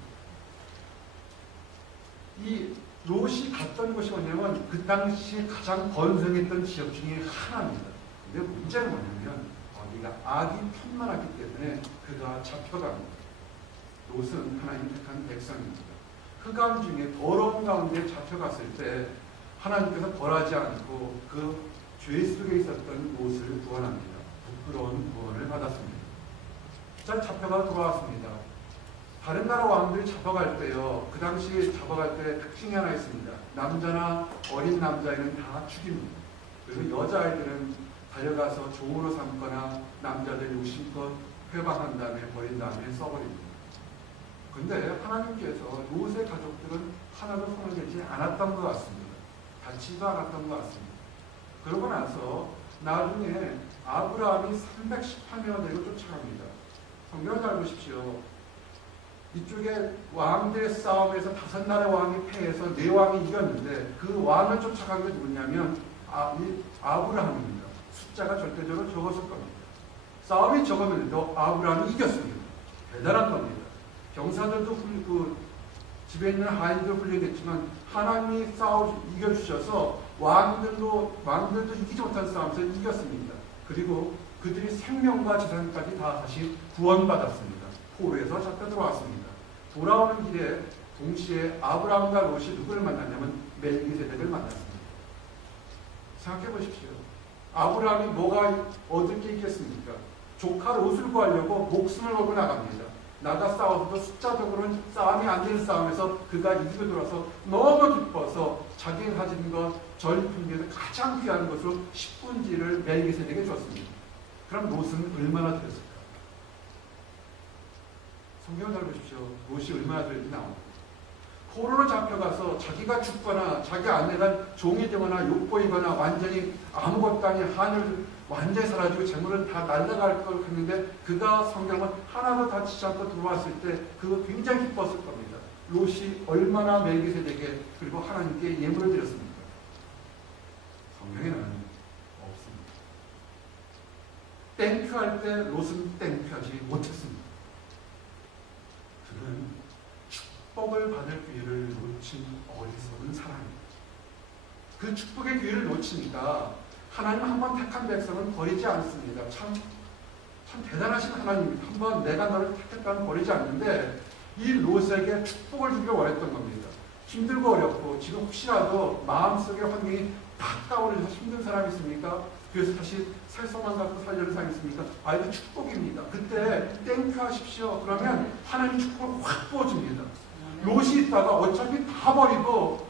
이 롯이 갔던 곳이 뭐냐면 그 당시 가장 번성했던 지역 중에 하나입니다. 근데 문제는 뭐냐면 거기가 악이 편만하기 때문에 그가 잡혀갑니다. 롯은 하나님 택한 백성입니다. 흑암 중에 더러운 가운데 잡혀갔을 때 하나님께서 벌하지 않고 그 죄 속에 있었던 롯을 구원합니다. 부끄러운 구원을 받았습니다. 자, 잡혀가 돌아왔습니다. 다른 나라 왕들이 잡아갈 때요, 그 당시 잡아갈 때 특징이 하나 있습니다. 남자나 어린 남자애는 다 죽입니다. 그리고 여자아이들은 달려가서 종으로 삼거나 남자들 욕심껏 회방한 다음에 버린 다음에 써버립니다. 근데 하나님께서 롯의 가족들은 하나도 손을 대지 않았던 것 같습니다. 닿지도 않았던 것 같습니다. 그러고 나서 나중에 아브라함이 318명 데리고 쫓아갑니다. 성경을 잘 보십시오. 이쪽에 왕들의 싸움에서 5나라의 왕이 패해서 4왕이 이겼는데 그 왕을 쫓아간 게 누구냐면 아브라함입니다. 숫자가 절대적으로 적었을 겁니다. 싸움이 적었는데도 아브라함이 이겼습니다. 대단한 겁니다. 병사들도 집에 있는 하인들 훈련했지만 하나님이 이겨주셔서 왕들도 이기지 못한 싸움에서 이겼습니다. 그리고 그들이 생명과 재산까지 다 다시 구원받았습니다. 포로에서 잡혀 들어왔습니다. 돌아오는 길에 동시에 아브라함과 롯이 누구를 만났냐면 멜기세덱을 만났습니다. 생각해 보십시오. 아브라함이 뭐가 얻을 게 있겠습니까? 조카 롯을 구하려고 목숨을 걸고 나갑니다. 나가 싸워도 숫자적으로는 싸움이 안 되는 싸움에서 그가 이기고 돌아서 너무 기뻐서 자기가 가진 것 전품에서 가장 귀한 것으로 10분지를 멜기세덱에게 줬습니다. 그럼 롯은 얼마나 드렸을까? 성경을 잘 보십시오. 롯이 얼마나 드렸는지 나옵니다. 포로로 잡혀가서 자기가 죽거나 자기 아내가 종이 되거나 욕보이거나 완전히 아무것도 아닌 하늘 완전히 사라지고 재물은 다 날아갈 걸 했는데 그가 성경은 하나도 다치지 않고 들어왔을 때 그거 굉장히 기뻤을 겁니다. 롯이 얼마나 멜기세덱에게 그리고 하나님께 예물을 드렸습니까? 성경에는 없습니다. 땡큐할 때 롯은 땡큐하지 못했습니다. 그는 축복을 받을 기회를 놓친 어리석은 사람입니다. 그 축복의 기회를 놓치니까 하나님은 한번 택한 백성은 버리지 않습니다. 참 대단하신 하나님입니다. 한번 내가 너를 택했다면 버리지 않는데 이 롯에게 축복을 주기를 원했던 겁니다. 힘들고 어렵고 지금 혹시라도 마음속의 환경이 딱 가버려서 힘든 사람이 있습니까? 그래서 다시 살성만 갖고 살려는 사람이 있습니까? 이거 축복입니다. 그때 땡큐 하십시오. 그러면 하나님 축복을 확 부어줍니다. 롯이 있다가 어차피 다 버리고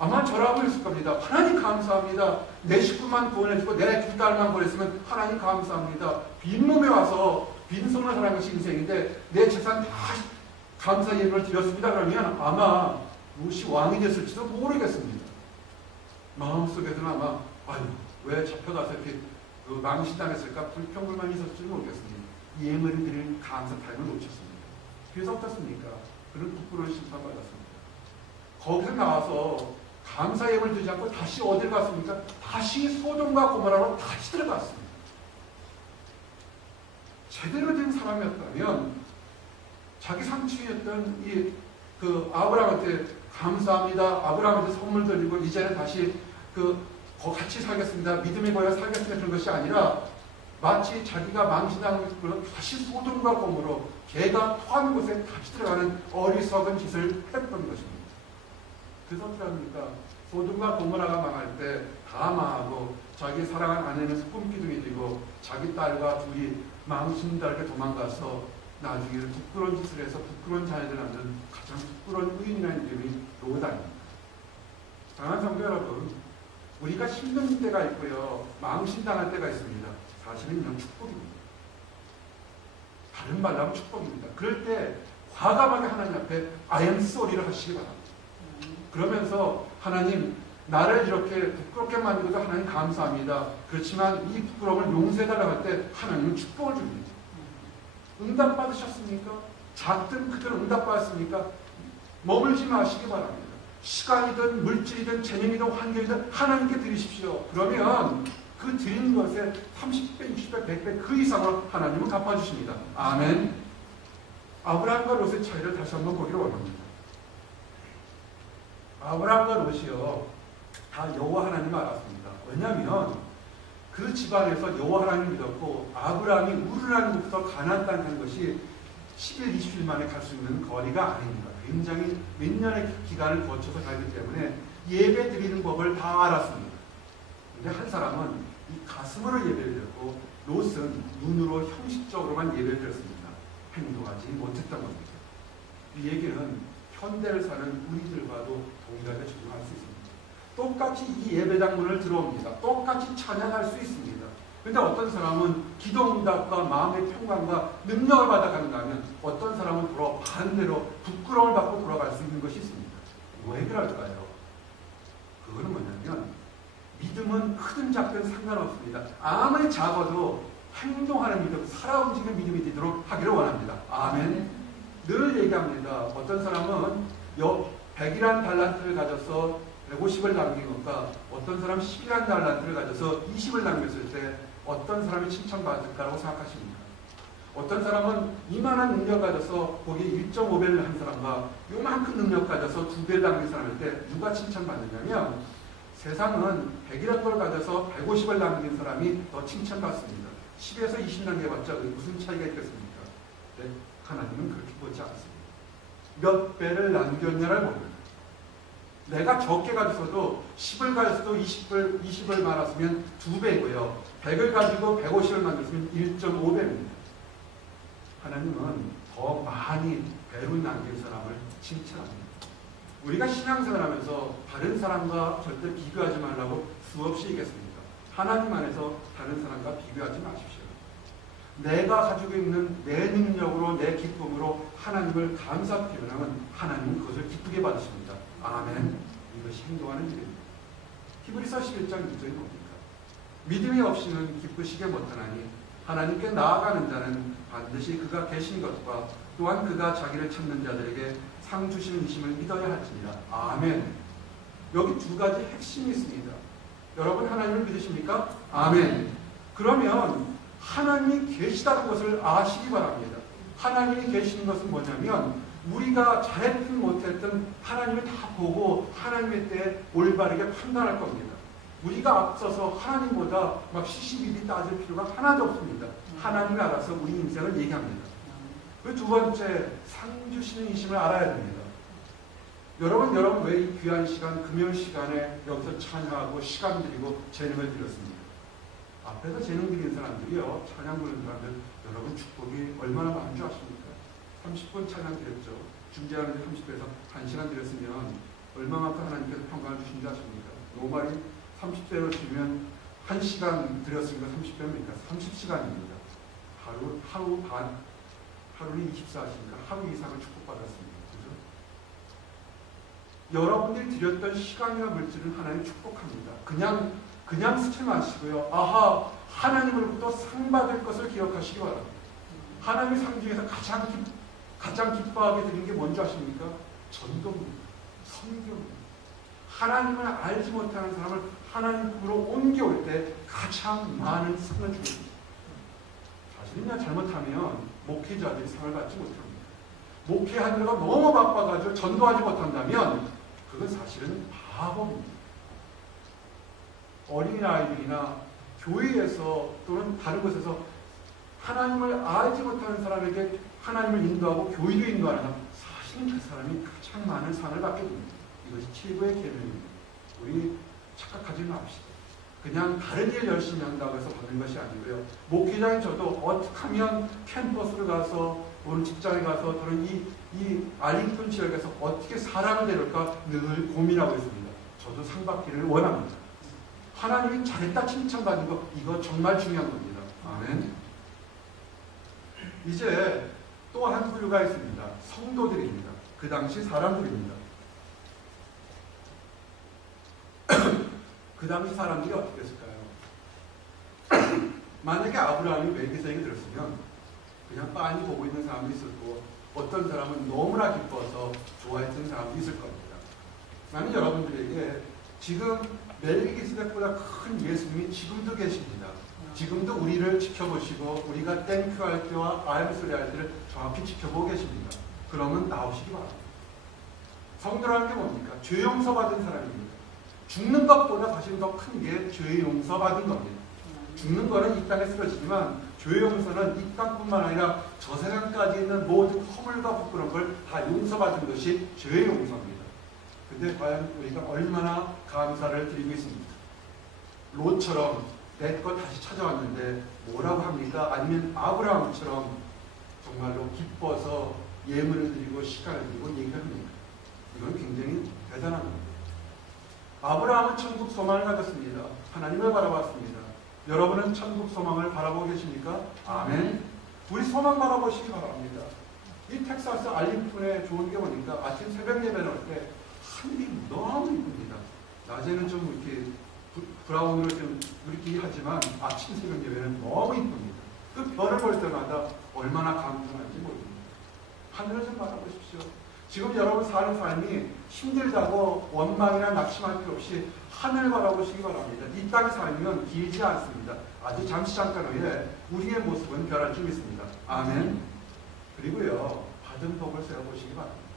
아마 저라고 했을 겁니다. 하나님 감사합니다. 내 식구만 구원해주고 내 두 딸만 보냈으면 하나님 감사합니다. 빈몸에 와서 빈손으로 살아가는 것이 인생인데 내 재산 다 감사 예물을 드렸습니다. 그러면 아마 롯이 왕이 됐을지도 모르겠습니다. 마음속에서는 아마 왜 잡혀가서 이렇게 망신당했을까 불평불만이 있었을지 모르겠습니다. 예물을 드릴 감사 타임을 놓쳤습니다. 그래서 어떻습니까? 그런 부끄러운 심판받았습니다. 거기서 나와서 감사 예물을 드리지 않고 다시 어딜 갔습니까? 다시 소돔과 고모라로 다시 들어갔습니다. 제대로 된 사람이었다면 자기 삼촌이었던 아브라함한테 감사합니다. 아브라함한테 선물 드리고 이제는 다시 같이 살겠습니다. 믿음의 거야 살겠습니다. 그런 것이 아니라 마치 자기가 망신당한 걸로 다시 소돔과 고모로 개가 토한 곳에 다시 들어가는 어리석은 짓을 했던 것입니다. 그래서 어떻게 합니까? 소돔과 고모라가 망할 때 다 망하고 자기 사랑한 아내는 소금기둥이 되고 자기 딸과 둘이 망신달게 도망가서 나중에 부끄러운 짓을 해서 부끄러운 자녀들 낳는 가장 부끄러운 의인이라는 이름이 롯 아닙니다. 사랑하는 성도 여러분, 우리가 힘든 때가 있고요, 망신당할 때가 있습니다. 사실은 이런 축복입니다. 다른 말로 하면 축복입니다. 그럴 때 과감하게 하나님 앞에 I am sorry를 하시기 바랍니다. 그러면서 하나님 나를 이렇게 부끄럽게 만들어도 하나님 감사합니다. 그렇지만 이 부끄러움을 용서해달라고 할 때 하나님은 축복을 줍니다. 응답 받으셨습니까? 작든 크든 응답 받았습니까? 머물지 마시기 바랍니다. 시간이든 물질이든 재능이든 환경이든 하나님께 드리십시오. 그러면 그 드린 것에 30배, 60배, 100배 그 이상으로 하나님은 갚아주십니다. 아멘. 아브라함과 롯의 차이를 다시 한번 보기를 원합니다. 아브라함과 롯이요 다 여호와 하나님을 알았습니다. 왜냐하면 그 집안에서 여호와 하나님을 믿었고 아브라함이 우르라는 곳부터 가나안 땅 가는 것이 10일, 20일 만에 갈 수 있는 거리가 아닙니다. 굉장히 몇 년의 기간을 거쳐서 가기 때문에 예배 드리는 법을 다 알았습니다. 그런데 한 사람은 이 가슴으로 예배를 드렸고 롯은 눈으로 형식적으로만 예배를 드렸습니다. 행동하지 못했던 겁니다. 이 얘기는 현대를 사는 우리들과도 동일하게 적용할 수 있습니다. 똑같이 이 예배당 문을 들어옵니다. 똑같이 찬양할 수 있습니다. 그런데 어떤 사람은 기도응답과 마음의 평강과 능력을 받아가는가 하면 어떤 사람은 돌아 반대로 부끄러움을 받고 돌아갈 수 있는 것이 있습니다. 왜 그럴까요? 그거는 뭐냐면 믿음은 크든 작든 상관없습니다. 아무리 작아도 행동하는 믿음, 살아 움직이는 믿음이 되도록 하기를 원합니다. 아멘. 늘 얘기합니다. 어떤 사람은 100이란 달란트를 가져서 150을 남긴 것과 어떤 사람 10이란 달란트를 가져서 20을 남겼을 때 어떤 사람이 칭찬받을까라고 생각하십니까? 어떤 사람은 이만한 능력 가져서 거기에 1.5배를 한 사람과 요만큼 능력 가져서 2배를 남긴 사람일 때 누가 칭찬받느냐면 세상은 100이라는 걸 가져서 150을 남긴 사람이 더 칭찬받습니다. 10에서 20 남겨봤자 무슨 차이가 있겠습니까? 네, 하나님은 그렇게 보지 않습니다. 몇 배를 남겼냐를 봅니다. 내가 적게 가졌어도 10을 가졌어도 20을 말았으면 2배고요. 100을 가지고 150을 만들었으면 1.5배입니다. 하나님은 더 많이 배로 남긴 사람을 칭찬합니다. 우리가 신앙생활하면서 다른 사람과 절대 비교하지 말라고 수없이 얘기했습니다. 하나님 안에서 다른 사람과 비교하지 마십시오. 내가 가지고 있는 내 능력으로 내 기쁨으로 하나님을 감사 표현하면 하나님은 그것을 기쁘게 받으십니다. 아멘. 이것이 행동하는 일입니다. 히브리서 11장 2절이 뭡니까? 믿음이 없이는 기쁘시게 못하나니 하나님께 나아가는 자는 반드시 그가 계신 것과 또한 그가 자기를 찾는 자들에게 상 주시는 이심을 믿어야 할지니라. 아멘. 여기 두 가지 핵심이 있습니다. 여러분 하나님을 믿으십니까? 아멘. 그러면 하나님이 계시다는 것을 아시기 바랍니다. 하나님이 계시는 것은 뭐냐면 우리가 잘했든 못했든 하나님이 다 보고 하나님의 때에 올바르게 판단할 겁니다. 우리가 앞서서 하나님보다 막 시시비비 따질 필요가 하나도 없습니다. 하나님이 알아서 우리 인생을 얘기합니다. 그 두 번째, 상 주시는 이심을 알아야 됩니다. 여러분 왜 이 귀한 시간, 금요 시간에 여기서 찬양하고 시간 드리고 재능을 드렸습니까? 앞에서 재능 드린 사람들이요, 찬양 부르는 사람들, 여러분 축복이 얼마나 많은 줄 아십니까? 30분 찬양 드렸죠. 중재하는데 30분에서 1시간 드렸으면 얼마만큼 하나님께서 평강을 주신 줄 아십니까? 노말이 30대로 치면 1시간 드렸으니까 30배입니까? 30시간입니다. 하루 반, 하루는 24시니까 하루 이상을 축복받았습니다. 그죠? 여러분들이 드렸던 시간이나 물질은 하나님 축복합니다. 그냥 쓰지 마시고요. 아하, 하나님으로부터 상 받을 것을 기억하시기 바랍니다. 하나님의 상 중에서 가장 기뻐하게 드리는 게 뭔지 아십니까? 전도입니다. 선교입니다. 하나님을 알지 못하는 사람을 하나님으로 옮겨올 때 가장 많은 상을 주게 됩니다. 사실은요, 잘못하면 목회자들이 상을 받지 못합니다. 목회하느라가 너무 바빠가지고 전도하지 못한다면 그건 사실은 바보입니다. 어린아이들이나 교회에서 또는 다른 곳에서 하나님을 알지 못하는 사람에게 하나님을 인도하고 교회도 인도하는 사실은 그 사람이 가장 많은 상을 받게 됩니다. 이것이 최고의 계명입니다. 우리 착각하지 맙시다. 그냥 다른 일 열심히 한다고 해서 받는 것이 아니고요. 목회자인 저도 어떻게 하면 캠퍼스를 가서 또는 직장에 가서 또는 이 알링턴 지역에서 어떻게 사람을 데려올까 늘 고민하고 있습니다. 저도 상 받기를 원합니다. 하나님이 잘했다 칭찬받는 거 이거 정말 중요한 겁니다. 아멘. 이제 또 한 부류가 있습니다. 성도들입니다. 그 당시 사람들입니다. 그 당시 사람들이 어떻게 했을까요? 만약에 아브라함이 멜기세덱이 들었으면 그냥 빤히 보고 있는 사람도 있을 거고 어떤 사람은 너무나 기뻐서 좋아했던 사람도 있을 겁니다. 나는 여러분들에게 지금 멜기세덱보다 큰 예수님이 지금도 계십니다. 지금도 우리를 지켜보시고 우리가 땡큐 할 때와 아멘 소리 할 때를 정확히 지켜보고 계십니다. 그러면 나오시기 바랍니다. 성도라는 게 뭡니까? 죄 용서 받은 사람입니다. 죽는 것보다 사실 더 큰 게 죄 용서 받은 겁니다. 죽는 거는 이 땅에 쓰러지지만 죄 용서는 이 땅뿐만 아니라 저 세상까지 있는 모든 허물과 부끄러운 걸 다 용서받은 것이 죄 용서입니다. 근데 과연 우리가 얼마나 감사를 드리고 있습니까? 롯처럼 내 것 다시 찾아왔는데 뭐라고 합니까? 아니면 아브라함처럼 정말로 기뻐서 예물을 드리고 시간을 드리고 얘기를 합니까? 이건 굉장히 대단한 겁니다. 아브라함은 천국 소망을 가졌습니다. 하나님을 바라봤습니다. 여러분은 천국 소망을 바라보고 계십니까? 아멘. 우리 소망 바라보시기 바랍니다. 이 텍사스 알링턴에 좋은 게 뭐니까 아침 새벽 예배 나올 때 하늘이 너무 이쁩니다. 낮에는 좀 이렇게 브라운으로 좀 우리끼리 하지만 아침 새벽 예배는 너무 이쁩니다. 그 별을 볼 때마다 얼마나 감동할지 모릅니다. 하늘을 좀 바라보십시오. 지금 여러분 사는 삶이 힘들다고 원망이나 낙심할 필요 없이 하늘 바라보시기 바랍니다. 이 땅에 살면 길지 않습니다. 아주 잠시 잠깐 후에 우리의 모습은 변할 줄 믿습니다. 아멘. 그리고요, 받은 복을 세워보시기 바랍니다.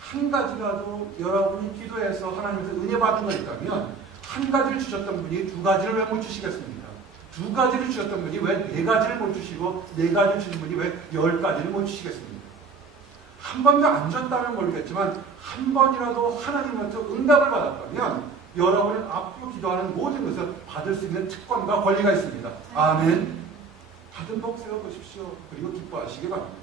한 가지라도 여러분이 기도해서 하나님께서 은혜 받은 거 있다면 한 가지를 주셨던 분이 두 가지를 왜 못 주시겠습니까? 두 가지를 주셨던 분이 왜 네 가지를 못 주시고 네 가지를 주신 분이 왜 10가지를 못 주시겠습니까? 한 번도 안 줬다면 모르겠지만 한 번이라도 하나님한테 응답을 받았다면 여러분은 앞으로 기도하는 모든 것을 받을 수 있는 특권과 권리가 있습니다. 아멘. 받은 복 세워보십시오. 그리고 기뻐하시기 바랍니다.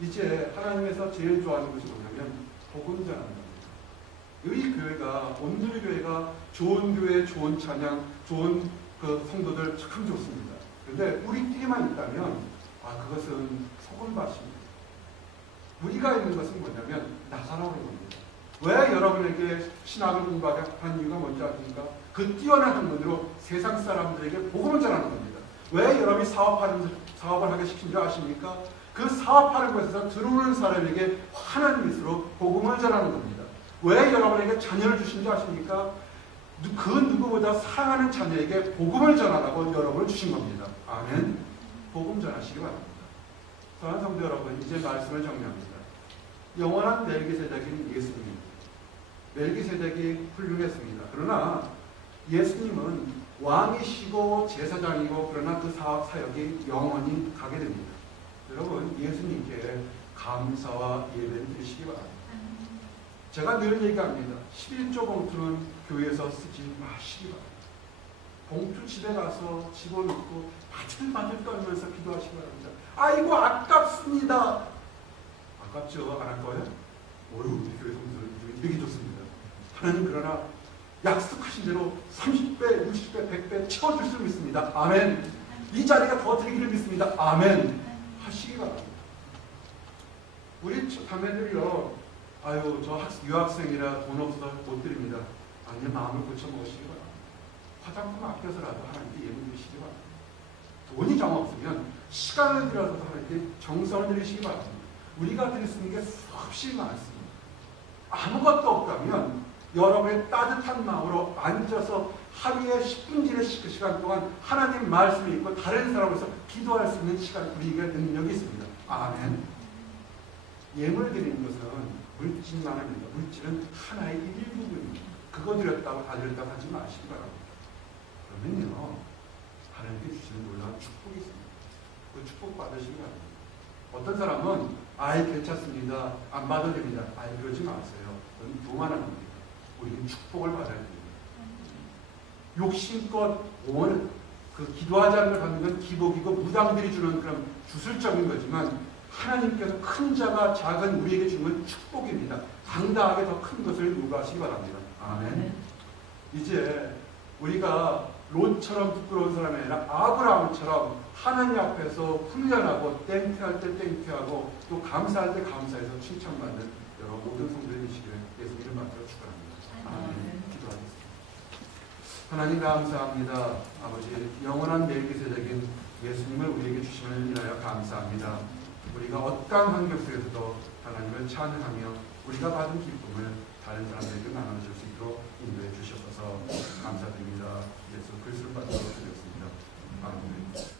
이제 하나님에서 제일 좋아하는 것이 뭐냐면 복음 전하는 겁니다. 이 교회가, 온누리 교회가 좋은 교회, 좋은 찬양, 좋은 그 성도들 참 좋습니다. 그런데 우리끼리만 있다면 그것은 소금밭입니다. 우리가 있는 것은 뭐냐면 나가라는 겁니다. 왜 여러분에게 신학을 공부하는 이유가 뭔지 아십니까? 그 뛰어난 학문으로 세상 사람들에게 복음을 전하는 겁니다. 왜 여러분이 사업을 하게 시킨 줄 아십니까? 그 사업하는 것에서 들어오는 사람에게 환한 빛으로 복음을 전하는 겁니다. 왜 여러분에게 자녀를 주신 줄 아십니까? 그 누구보다 사랑하는 자녀에게 복음을 전하라고 여러분을 주신 겁니다. 아멘. 복음 전하시기 바랍니다. 사랑하는 성도 여러분, 이제 말씀을 정리합니다. 영원한 멜기세덱인 예수님. 멜기세덱이 훌륭했습니다. 그러나 예수님은 왕이시고 제사장이고 그러나 그 사역이 영원히 가게 됩니다. 여러분, 예수님께 감사와 예배를 드리시기 바랍니다. 제가 늘 얘기합니다. 11조 봉투는 교회에서 쓰지 마시기 바랍니다. 봉투 집에 가서 집어넣고 바들바들 떨면서 기도하시기 바랍니다. 아이고 아깝습니다. 아깝죠? 안 할 거예요? 우리 교회 성도들 되게 좋습니다. 하나님 그러나 약속하신 대로 30배, 60배, 100배 채워줄 수 있습니다. 아멘. 이 자리가 더 드리기를 믿습니다. 아멘. 하시기 바랍니다. 우리 자매들이요, 저 유학생이라 돈 없어 못 드립니다. 아니, 마음을 고쳐 먹으시기 바랍니다. 화장품 아껴서라도 하나님께 예물 드리시기 바랍니다. 돈이 정 없으면 시간을 들여서 하나님께 정성을 드리시기 바랍니다. 우리가 드릴 수 있는 게 수없이 많습니다. 아무것도 없다면 여러분의 따뜻한 마음으로 앉아서 하루에 10분질의 시간 동안 하나님 말씀을 읽고 다른 사람으로서 기도할 수 있는 시간, 우리에게 능력이 있습니다. 아멘. 예물 드리는 것은 물질만 합니다. 물질은 하나의 일부분입니다. 그거 드렸다고 다 드렸다고 하지 마시기 바랍니다. 그러면요, 하나님께 주시는 놀라운 축복이 있습니다. 그 축복 받으시기 바랍니다. 어떤 사람은 괜찮습니다. 안 받아도 됩니다. 그러지 마세요. 그건 교만한 겁니다. 우리는 축복을 받아야 됩니다. 욕심껏 기도하지 않는 걸 받는 건 기복이고 무당들이 주는 그런 주술적인 거지만 하나님께서 큰 자가 작은 우리에게 주는 건 축복입니다. 당당하게 더 큰 것을 요구하시기 바랍니다. 아멘. 이제 우리가 롯처럼 부끄러운 사람이 아니라 아브라함처럼 하나님 앞에서 훈련하고 땡큐할 때 땡큐하고 또 감사할 때 감사해서 칭찬받는 여러 모든 성도들이 되시기를 예수 이름 받들어 축원합니다. 아멘. 기도하겠습니다. 하나님 감사합니다. 아버지, 영원한 멜기세덱인 예수님을 우리에게 주심을 인하여 감사합니다. 우리가 어떠한 환경 속에서도 하나님을 찬양하며 우리가 받은 기쁨을 다른 사람들에게 나눠줄 수 있도록 인도해 주셔서 감사드립니다. 예수 그리스도를 받들어 드렸습니다. 아멘.